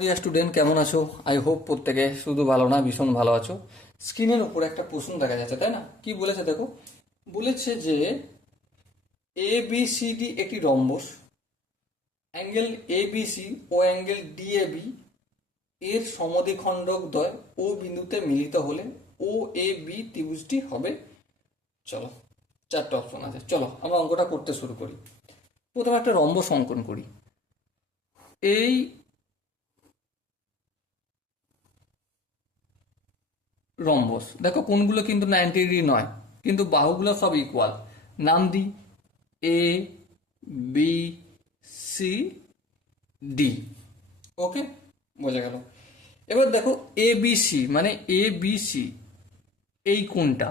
Dear student, কেমন আছো? I hope প্রত্যেকে শুধু ভালো না, ভীষণ ভালো আছো। স্ক্রিনের উপর একটা প্রশ্ন দেখা যাচ্ছে, তাই না? কি বলেছে দেখো, বলেছে যে এ বি সি ডি একটি rhombus, angle A B C ও অ্যাঙ্গেল ডি এ বি এর সমদ্বিখণ্ডক দ্বয় ও বিন্দুতে মিলিত হলে ও এ বি ত্রিভুজটি হবে। চলো, চারটে অপশন আছে, চলো আমরা অঙ্কটা করতে শুরু করি। প্রথমে একটা রম্বস অঙ্কন করি। এই রম্বস দেখো, কোনগুলো কিন্তু 90 ডিগ্রি নয়, কিন্তু বাহুগুলো সব ইকুয়াল। নাম দিই এ বি সি ডি। ওকে, বোঝা গেল। এবার দেখো এ বি সি মানে এ বি সি এই কোনটা,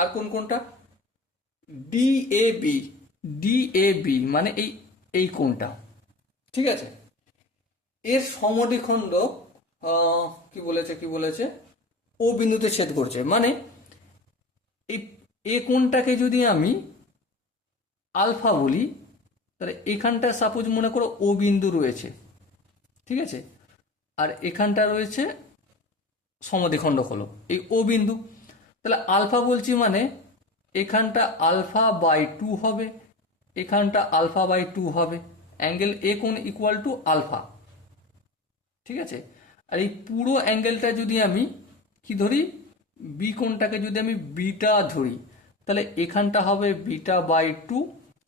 আর কোন কোনটা D A B, D A B মানে এই এই কোনটা। ঠিক আছে, এর সমদ্বিখণ্ড কি বলেছে ও বিন্দুতে ছেদ করছে, মানে এই এ কোণটাকে যদি আমি আলফা বলি, তাহলে এখানটা সাপোজ মনে করো ও বিন্দু রয়েছে, ঠিক আছে, আর এখানটা রয়েছে সমদ্বিখণ্ডক হলো এই ও বিন্দু। তাহলে আলফা বলছি মানে এখানটা আলফা বাই 2 হবে, এখানটা আলফা বাই 2 হবে, অ্যাঙ্গেল এ কোণ ইকুয়াল টু আলফা। ঠিক আছে, আর এই পুরো অ্যাঙ্গেলটা যদি আমি কি ধরি, বি কোণটাকে যদি আমি বিটা ধরি, তাহলে এখানটা হবে বিটা বাই 2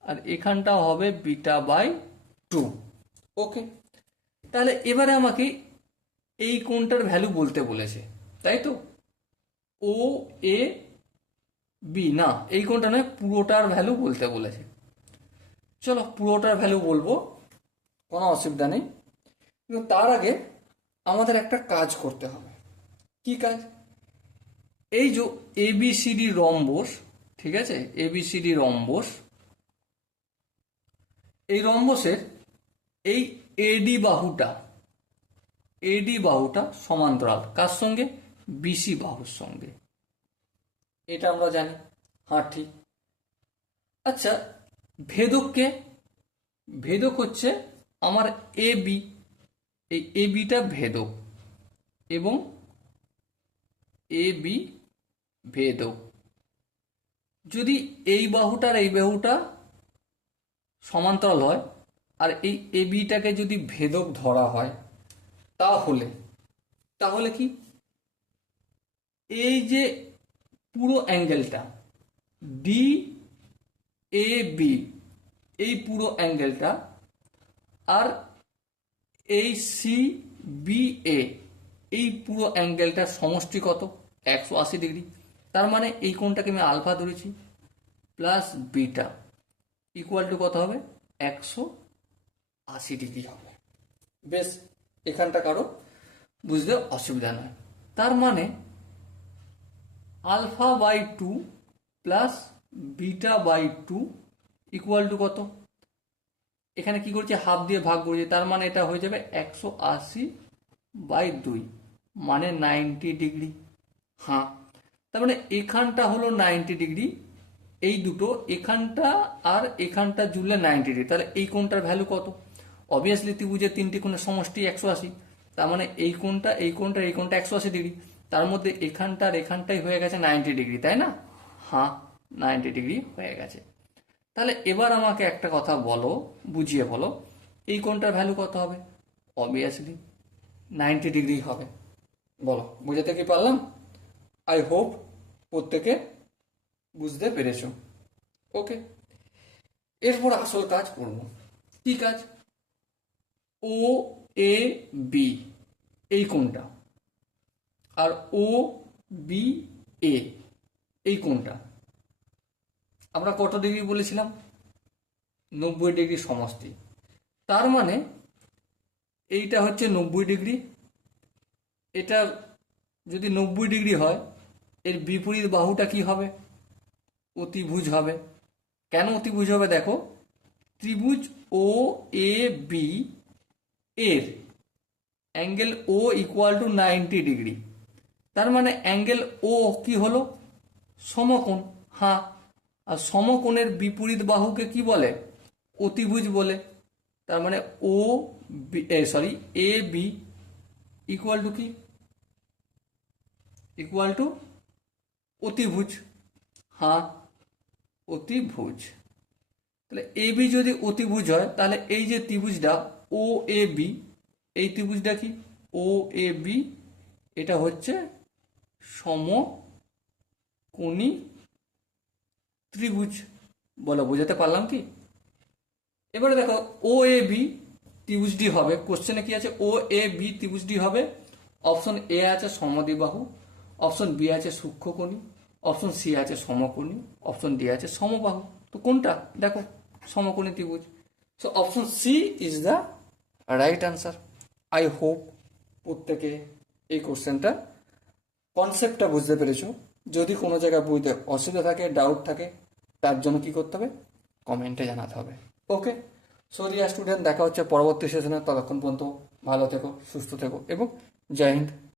আর এখানটা হবে বিটা বাই 2। ওকে, তাহলে এবারে আমাকে এই কোণটার ভ্যালু বলতে বলেছে, তাই তো? ও এ বি না, এই কোণটা নয়, পুরোটার ভ্যালু বলতে বলেছে। চলো পুরোটার ভ্যালু বলবো, কোনো অসুবিধা নেই। কিন্তু তার আগে আমাদের একটা কাজ করতে হবে। কি কাজ? এই যে এবিসিডি রম্বস, ঠিক আছে, এবিসিডি রম্বস, এই রম্বসের এই এডি বাহুটা সমান্তরাল কার সঙ্গে? বিসি বাহুর সঙ্গে। এটা আমরা জানি, হ্যাঁ ঠিক। আচ্ছা, ভেদককে, ভেদক হচ্ছে আমার এ বি, এই এ বিটা ভেদক এবং এ বি ভেদক। যদি এই বাহুটার এই বাহুটা সমান্তরাল হয় আর এই এ বিটাকে যদি ভেদক ধরা হয়, তাহলে তাহলে কি এই যে পুরো অ্যাঙ্গেলটা ডি এ বি, এই পুরো অ্যাঙ্গেলটা আর এই সি বি এ, এই পুরো অ্যাঙ্গেলটার সমষ্টি কত? 180 ডিগ্রি। তার মানে এই কোণটাকে আমি আলফা ধরেছি প্লাস বিটা ইকুয়াল টু কত হবে? 180 ডিগ্রি হবে। বেশ, এখানটা কারো বুঝতে অসুবিধা নয়। তার মানে alpha by 2 plus beta by 2 equal to কত? এখানে কি করছে, হাফ দিয়ে ভাগ করছে, তার মানে এটা হয়ে যাবে 180/2 মানে 90 ডিগ্রি। হ্যাঁ, তার মানে এখানটা হলো 90 ডিগ্রি, এই দুটো এখানটা আর এখানটা জুড়লে 90 ডিগ্রি। তাহলে এই কোণটার ভ্যালু কত? অবভিয়াসলি ত্রিভুজের তিনটি কোণের সমষ্টি 180, তার মানে এই কোণটা এই কোণটা এই কোণটা 180 ডিগ্রি, তার মধ্যে এখানটা আর এখানটাই হয়ে গেছে 90 ডিগ্রি, তাই না? হ্যাঁ, 90 ডিগ্রি হয়ে গেছে। তাহলে এবার আমাকে একটা কথা বলো, বুঝিয়ে বলো, এই কোণটার ভ্যালু কত হবে? অবভিয়াসলি 90 ডিগ্রি হবে। বলো, বুঝাতে কি পারলাম? আই হোপ প্রত্যেকে বুঝতে পেরেছো। ওকে, এরপর আসল কাজ করব। কি কাজ? ও এ বি এই কোণটা আর ও বি এ এই কোণটা আমরা কত ডিগ্রি বলেছিলাম? 90 ডিগ্রি সমষ্টি। তার মানে এইটা হচ্ছে 90 ডিগ্রি, এটা যদি 90 ডিগ্রি হয়, এর বিপরীত বাহুটা কি হবে? অতিভুজ হবে। কেন অতিভুজ হবে? দেখো, ত্রিভুজ ও এ বি এর অ্যাঙ্গেল ও ইকুয়াল টু 90 ডিগ্রি, তার মানে অ্যাঙ্গেল ও কি হলো? সমকোণ। হ্যাঁ, আর সমকোণের বিপরীত বাহুকে কি বলে? অতিভুজ বলে। তার মানে O B, sorry, A B equal to কি, ইকুয়াল টু অতিভুজ। হ্যাঁ, অতিভুজ। তাহলে এ বি যদি অতিভুজ হয় তাহলে এই যে ত্রিভুজটা ও এ বি, এই ত্রিভুজটা কি ও এ বি, এটা হচ্ছে সমকোণী ত্রিভুজ। বলো বোঝাতে পারলাম কি? এবারে দেখো ও এ বি ত্রিভুজটি হবে, কোশ্চেনে কি আছে, ও এ বি ত্রিভুজটি হবে, অপশন এ আছে সমদ্বিবাহু, অপশন বি আছে সূক্ষ্মকোণী, অপশন সি আছে সমকোণী, অপশন ডি আছে সমবাহু। তো কোনটা দেখো, সমকোণী ত্রিভুজ। So option C is the right answer. I hope প্রত্যেকে এই কোশ্চেনটা কনসেপ্টটা বুঝতে পেরেছো। যদি কোনো জায়গায় বুঝতে অসুবিধা থাকে, ডাউট থাকে, তার জন্য কি করতে হবে, কমেন্টে জানাতে হবে। ওকে, সো ডিয়ার স্টুডেন্ট, দেখা হচ্ছে পরবর্তী সেশনে। ততক্ষণ পর্যন্ত ভালো থেকো, সুস্থ থেকো এবং জয় হিন্দ।